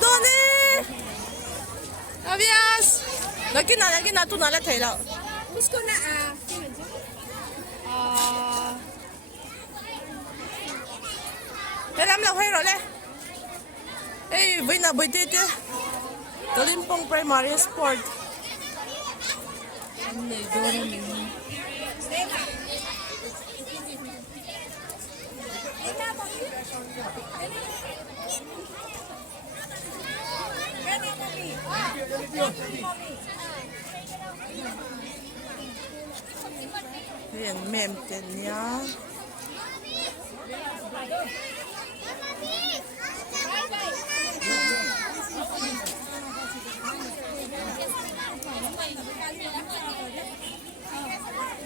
doon eh. Abias. Lagi na tu na la thay lao. Gusto na Thế làm là hay rồi đấy. Ê, với nào bơi tê tê. Kalimpong Primary Sport. Này đô này mình. Hiện mềm tiền nhá.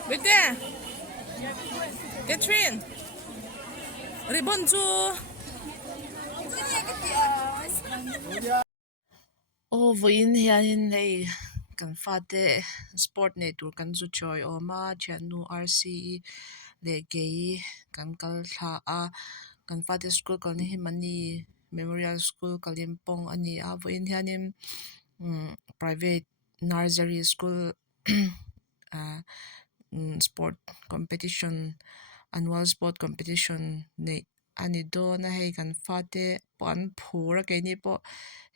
Wait there. Catherine. Ribbon chu. Voin hian hei kan fate sport ne tur kan zu choi oma chanu RCE le gei kan kal tha a kan fate school kan hi mani Memorial School Kalimpong ani a voin hianin private nursery school sport competition annual sport competition nei ani do na hei kan fate pan phura ke ni po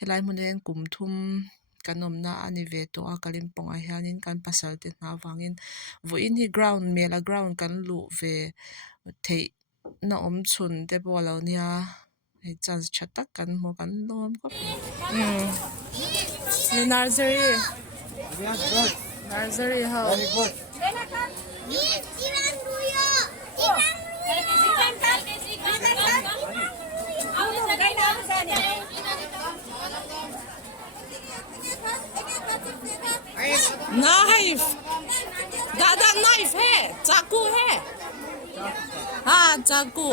helai munen kumthum kanom na ani ve to a Kalimpong a hianin kan pasal te na wangin voin hi ground mela ground kan lu ve thei na om chun te bo lo nia hei chance chatak kan mo kan lom ko nursery nursery how very good knife दादा knife है चाकू है हाँ चाकू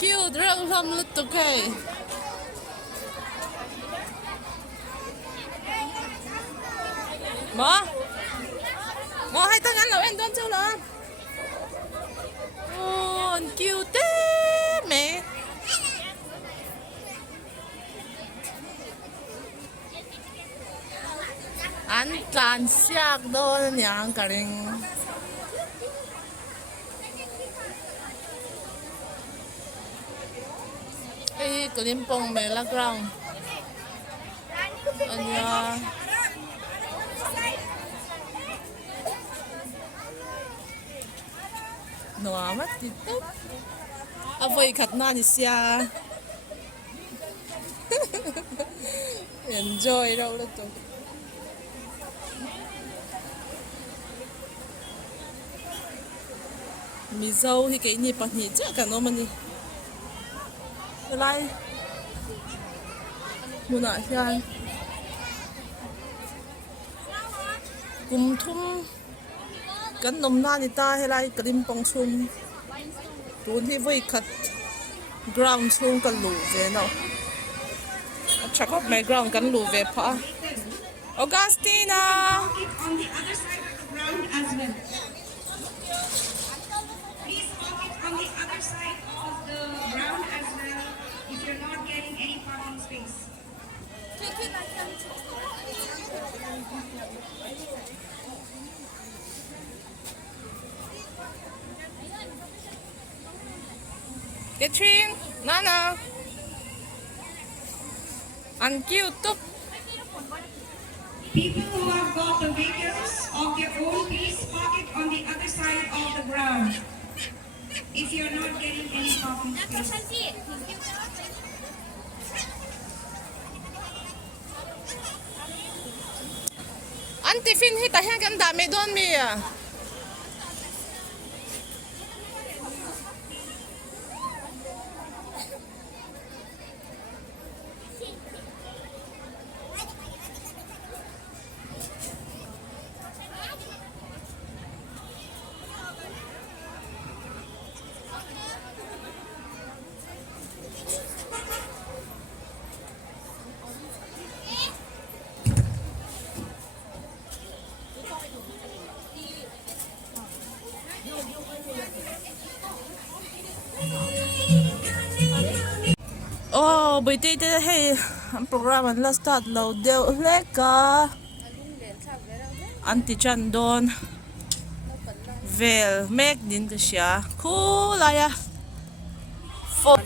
cute răng thăm lứt tục hay Mo hai ta ngắn lâu em đón châu lắm. Cute thế mẹ. Anh tràn xiạc đó nhàng cả ring. Ê, Kalimpong Mela Ground. Anya. No amat dito. Avoy kat na ni siya. Enjoy raw na to. Mizo hi kay ni pani cha ka no man ni. Lai. Muna siya. Kumthum kan nom na ni ta helai Kalimpong chung tun hi voi khat ground chung kan lu ve no check up my ground kan lu ve pha Augustina on the other side of the ground as well. Please park it on the other side of the ground as well if you're not getting any parking space. Catherine, Nana. Ang cute to. People who have got the vehicles of their own, please park it on the other side of the ground. If you're not getting any parking space. Ang tiffin hi tahiya kan dami doon mi. bây giờ thì hay program anh là start lâu đều lẽ cả anti chan don vel make din to siya cool ya for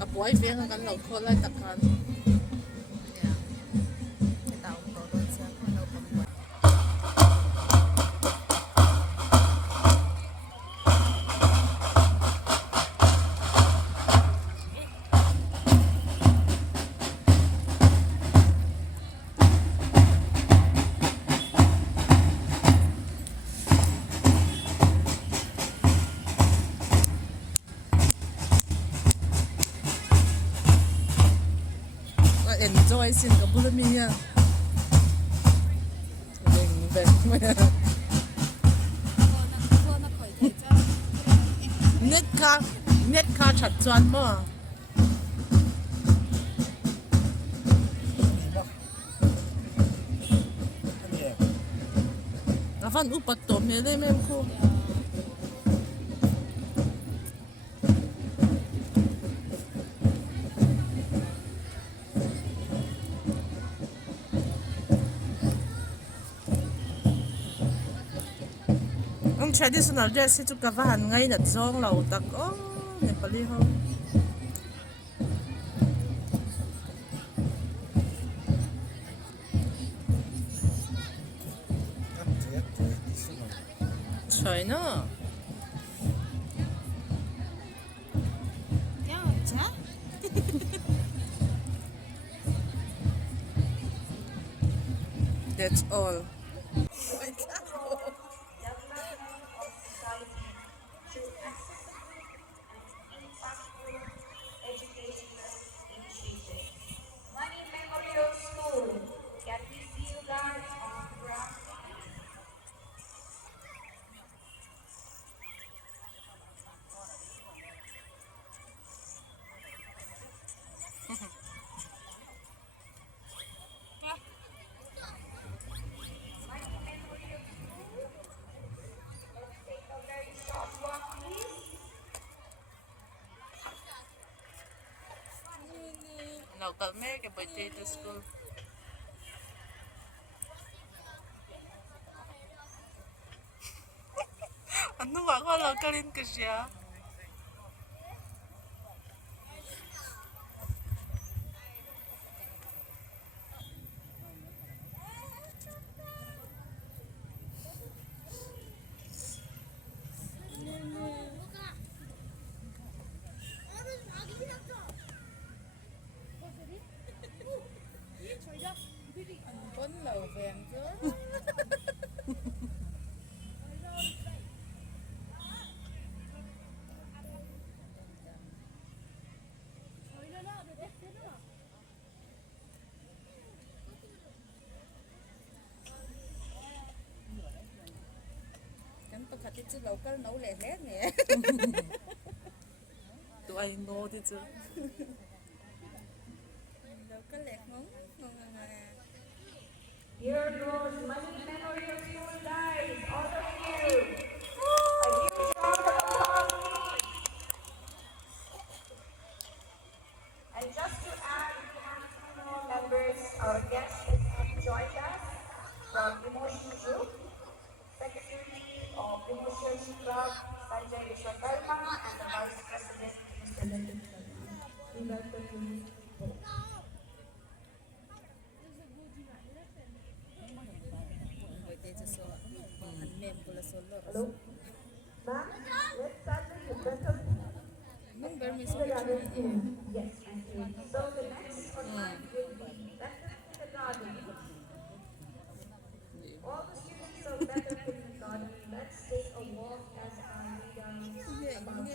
apoy veng kan lo khola takan ya kita untuk siya ko lo pambuhay enjoy sin ka bulami ya beng net ka chat chuan mo avan upat to mele mem ko ang traditional dress ito kavahan ngay na zong lau tak oh Nepali ho China that's all Money Memorial School. Can we see you guys on the ground? Let's take a very short walk, please. local me ke potato school ano ba ko localin ka siya Con lẩu vàng chứ. Kan pagkatid sa local na ulit nè. do I know this Local lek mong Here goes Money Memorial School, guys. All of you. A huge round of applause. And just to add, we have two more members, our guests that have joined us from Emotion Group, Secretary of Emotion Club, Sanjay Vishwakarma, and the Vice President, Mr. Nitin Sharma. We welcome you both. Hello? Ma'am, let's start with the better kindergarten. Yes, thank you. So the next online will be better kindergarten. All the students of better kindergarten, let's take a walk as I read down about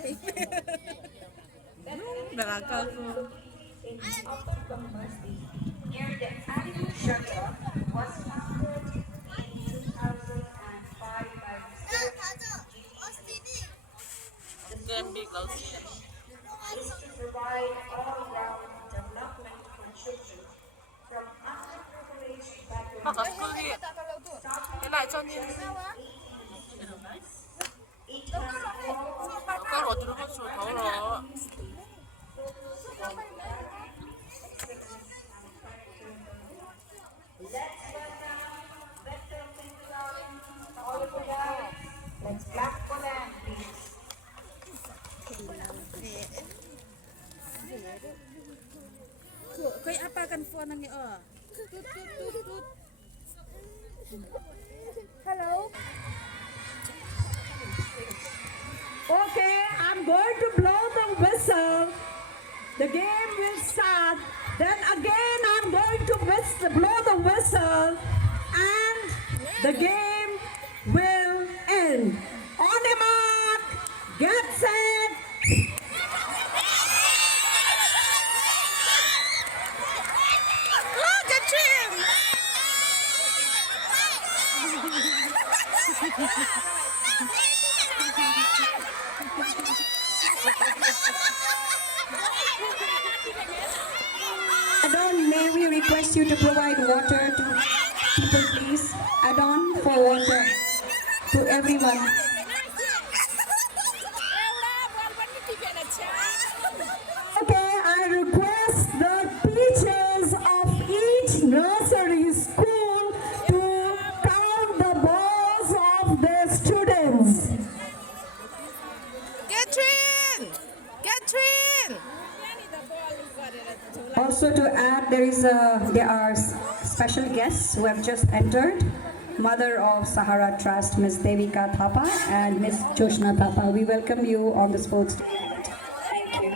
nakakal ko in Upper Bumbarsby, near the animal shelter, was founded in 2005 by Mr. big loud is to provide all-round development for children Maka school ni. Kailan ito ni? Kau 어디로 갔어? 더워. Let's clap for them, please. Kaya apa kan phone nang tut. Hello. Okay, I'm going to blow the whistle. The game will start. Then again, I'm going to blow the whistle, and the game will end. On the mark, get set. Look at him! Adon, may we request you to provide water to people, please? Adon, for water to everyone. Okay, I request the teachers of each nursery school to count the balls of their students. Catherine! Catherine! Also to add, there are special guests who have just entered. Mother of Sahara Trust, Ms. Devika Thapa and Ms. Joshna Thapa. We welcome you on the sports day. Thank you.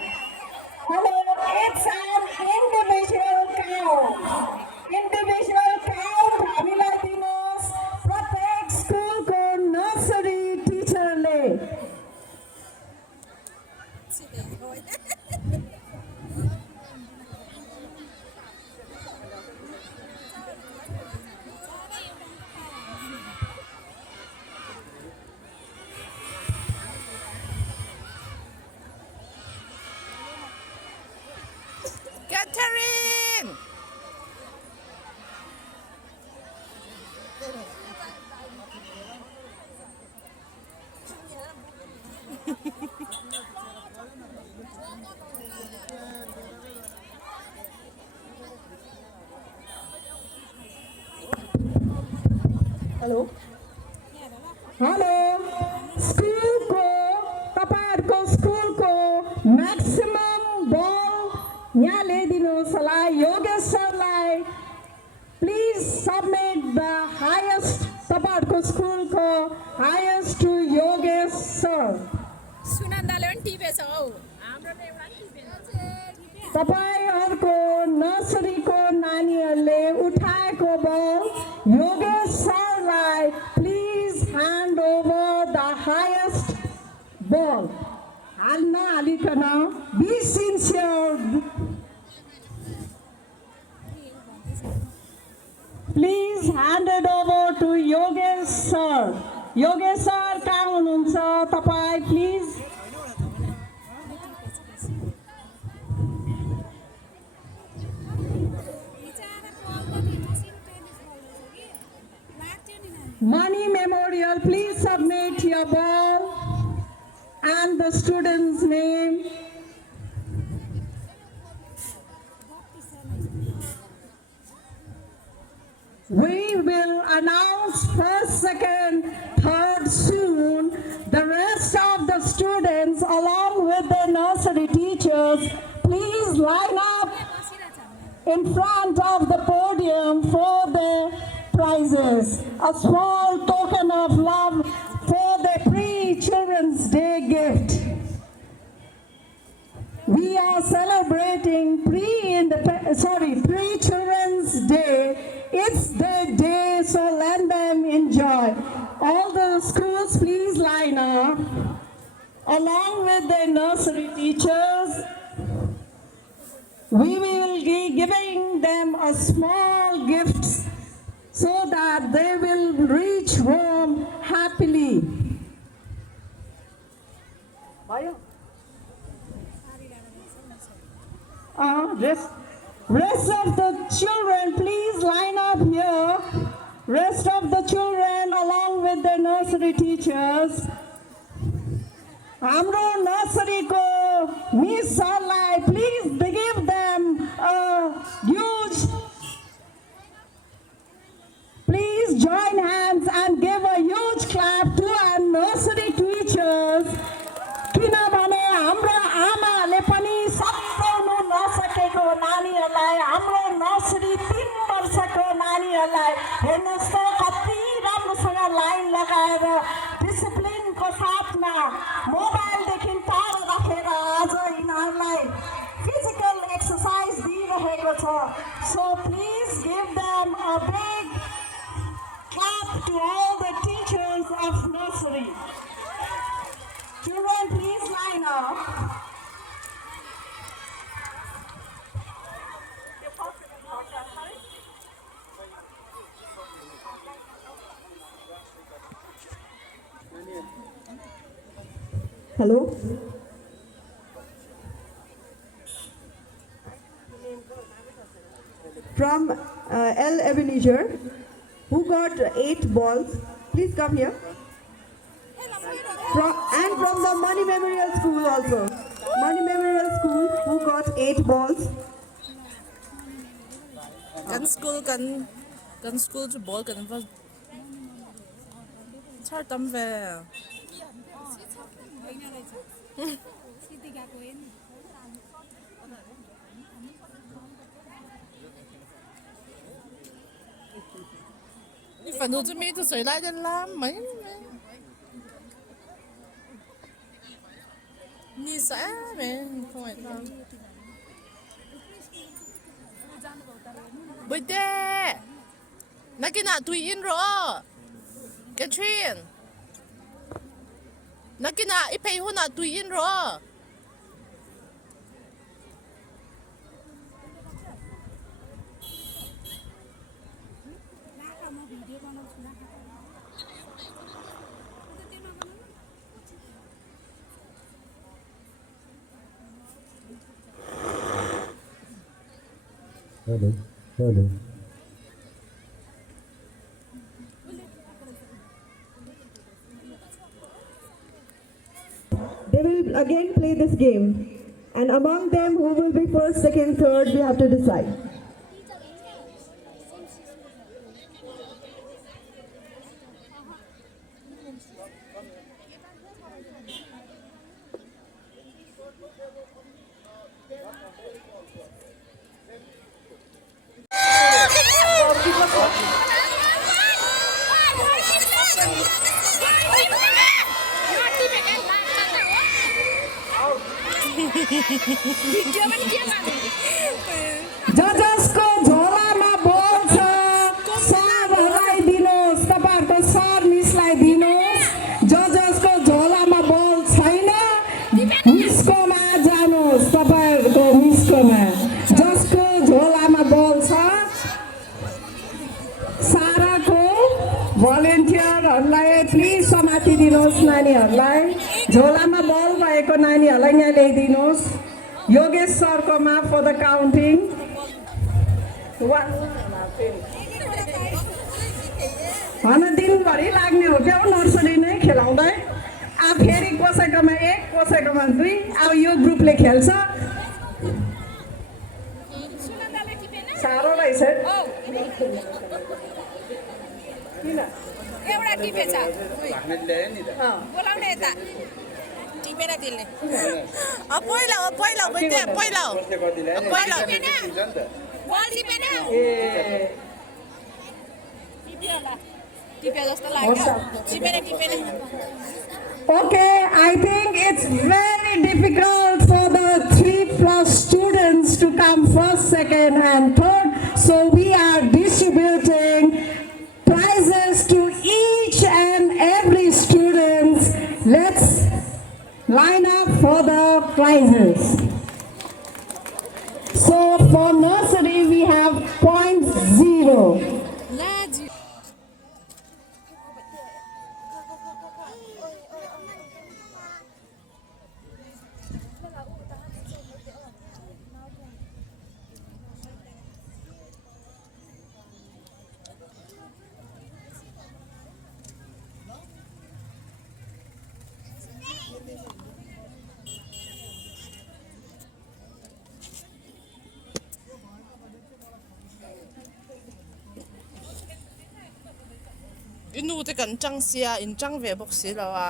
Hello, it's an individual count. Individual count, Miladinos, Private School Nursery Teacher Le. Catherine! Hello hello school को तपाईहरुको स्कुलको maximum बल यहाँ ल्याइदिनुहोस् योगेश सरलाई please submit the highest तपाईहरुको स्कुलको highest to Yogesh sir सुनन्दाले पनि टिपेछ हौ हाम्रो त एउटा टिपेछ तपाईहरुको नर्सरीको नानीहरूले उठाएको बल योगेश सरलाई please hand over the highest ball हाल्न हालिकन be sincere please hand it over to Yogesh sir कहाँ हुनुहुन्छ तपाईँ please Money Memorial, please submit your ball and the student's name. We will announce first, second, third soon. The rest of the students along with the nursery teachers, please line up in front of the podium for the prizes. A small token of love for the pre-Children's Day gift. We are celebrating pre-Children's Day. It's their day, so let them enjoy. All the schools, please line up. Along with the nursery teachers, we will be giving them a small gift so that they will reach home happily. Rest of the children, please line up here. Rest of the children along with their nursery teachers. हाम्रो नर्सरीको miss सरलाई please give them a huge, please join hands and give a huge clap to our nursery teachers. किनभने हाम्रो आमाले पनि सम्झाउनु नसकेको नानीहरूलाई, हाम्रो नर्सरी 3 वर्षको नानीहरूलाई हेर्नुहोस् त कति राम्रोसँग लाइन लगाएर डिसिप्लिनको साथमा मोबाइलदेखि टाढो राखेर आज यिनीहरूलाई फिजिकल एक्सर्साइज दिइरहेको छ. So please give them a big clap to all the teachers of nursery. Children, please line up. Hello. From L. Ebenezer, who got 8 balls. Please come here. And from the Money Memorial School also. Money Memorial School, who got 8 balls. Kan school cho ball kan va char tam ve你反正这没得谁来的啦，没。你啥没？看我看。不对，那给哪对音了？Catherine，那给哪一陪我哪对音了？Hello, hello. They will again play this game. And among them, who will be first, second, third, we have to decide. जजसको झोलामा बल छ, सरहरूलाई दिनुहोस्, तपाईँहरूको sir मिसलाई दिनुहोस्. जजसको झोलामा बल छैन, मिसकोमा जानुहोस्, तपाईँहरूको मिसकोमा. जसको झोलामा बल छ, साराको भलिन्टियरहरूलाई प्लिज समातिदिनुहोस् नानीहरूलाई. झोलामा बल भएको नानीहरूलाई यहाँ ल्याइदिनुहोस्. Yogesh सरकोमा for the counting. होइन दिनभरि लाग्ने हो क्या नर्सरी नै खेलाउँदै. अब फेरि कसैकोमा 1 कसैकोमा 2 अब यो ग्रुपले खेल्छ. साह्रो रहेछ किन एउटा टिपेछ बोलाउने यता टिपेर त्यसले पहिला बल टिपेन ए टिपे जस्तो लाग्यो टिपेन Okay, I think it's very difficult for the 3+ students to come first, second, and third. So we are distributing prizes to each and every student. Let's line up for the prizes. So for nursery we have 0.0. inu te kan chang sia in chang ve bok si lo wa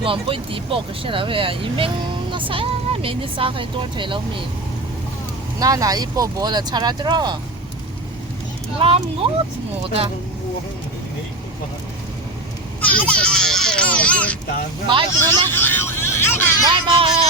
nuam poi ti po ka sha la we i meng na sa me ni sa kai tor thai lo mi na la i po bo la chara tro lam ngot ngoda bye tu na bye bye